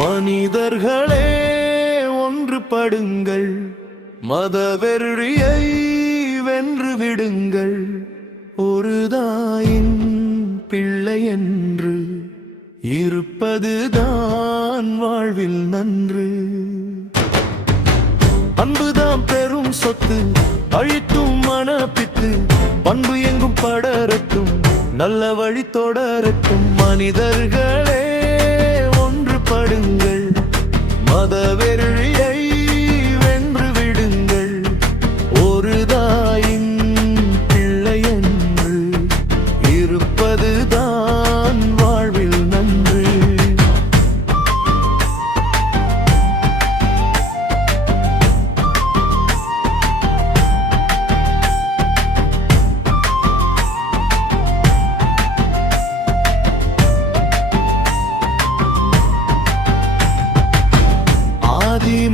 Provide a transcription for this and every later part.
மனிதர்களே ஒன்றுபடுங்கள், மதவெறியை வென்று விடுங்கள். ஒரு தாயின் பிள்ளை என்று இருப்பதுதான் வாழ்வில் நன்று. அன்புதான் பெரும் சொத்து, அழித்தும் மனப்பித்து, பண்பு எங்கும் படரட்டும், நல்ல வழி தொடரட்டும். மனிதர்களே ஒன்றுபடுங்கள், மதவெறியை வென்று விடுங்கள். ஒரு தாயின் பிள்ளை என்று இருப்பதுதான் வாழ்வில் நன்று.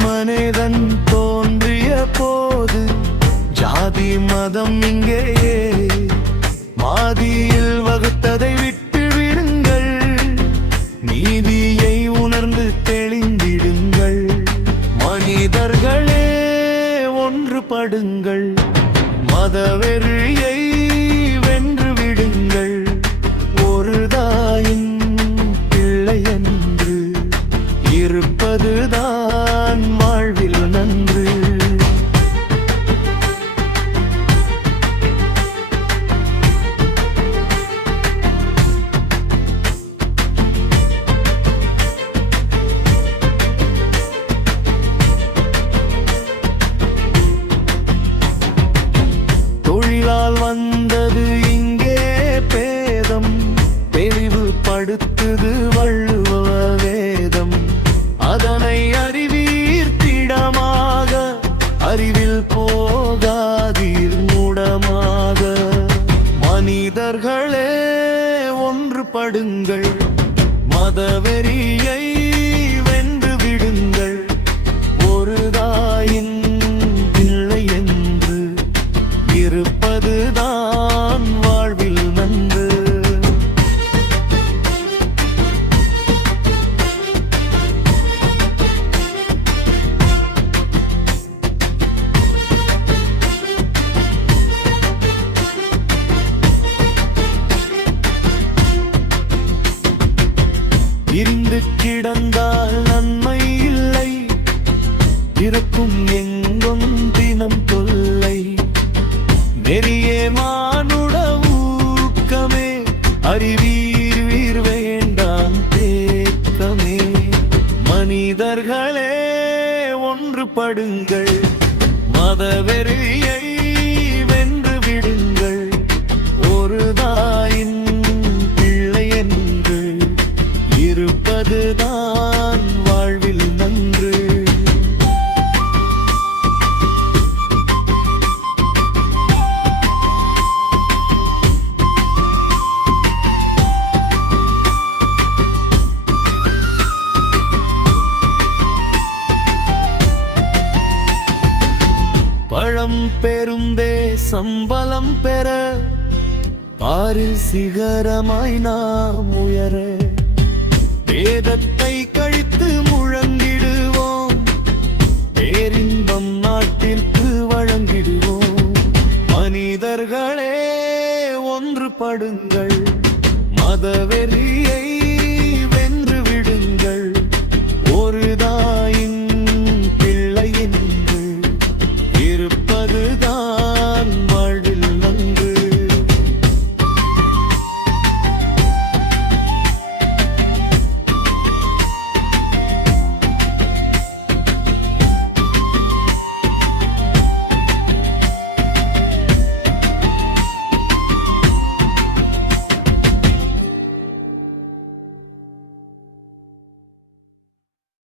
மனிதன் தோன்றிய போது ஜாதி மதம் இங்கேயே மாதியில் வகுத்ததை விட்டு விடுங்கள். நீதியை உணர்ந்து தெளிந்திடுங்கள். மனிதர்களே ஒன்றுபடுங்கள், மதவெறியை வென்று விடுங்கள். ஒரு தாயின் பிள்ளை என்று இருப்பதுதான் வாழ்வில் நன்று. தொழிலால் வந்தது இங்கே பேதம், தெளிவுபடுத்துது வள்ளுவ வேதம். அதனை அறிவீர்த்திடமாக, அறிவில் போகாதீர் மூடமாக. மனிதர்களே ஒன்றுபடுங்கள், மதவெறியை வென்று விடுங்கள். ஒரு தாயின் பிள்ளை என்று இருப்பதுதான் வாழ்வில் நன்று. இருந்து கிடந்தால் நன்மை இல்லை, இருக்கும் எங்கும் தினம் தொல்லை. நெறியே மானுட ஊக்கமே, அறிவீர் வீர் வேண்டாம் தேக்கமே. மனிதர்களே ஒன்றுபடுங்கள், மதவெறியை வென்று விடுங்கள். ஒரு தாயின் பிள்ளை என்று இருப்பதுதான் வாழ்வில் நன்று. பழம் பெருந்தே சம்பளம் பெற, பாரில் சிகரமாய் நாம் உயர. வேதத்தை கழித்து முழங்கிடுவோம், பேரின்பம் நாட்டிற்கு வழங்கிடுவோம். மனிதர்களே ஒன்றுபடுங்கள், மதவெறியை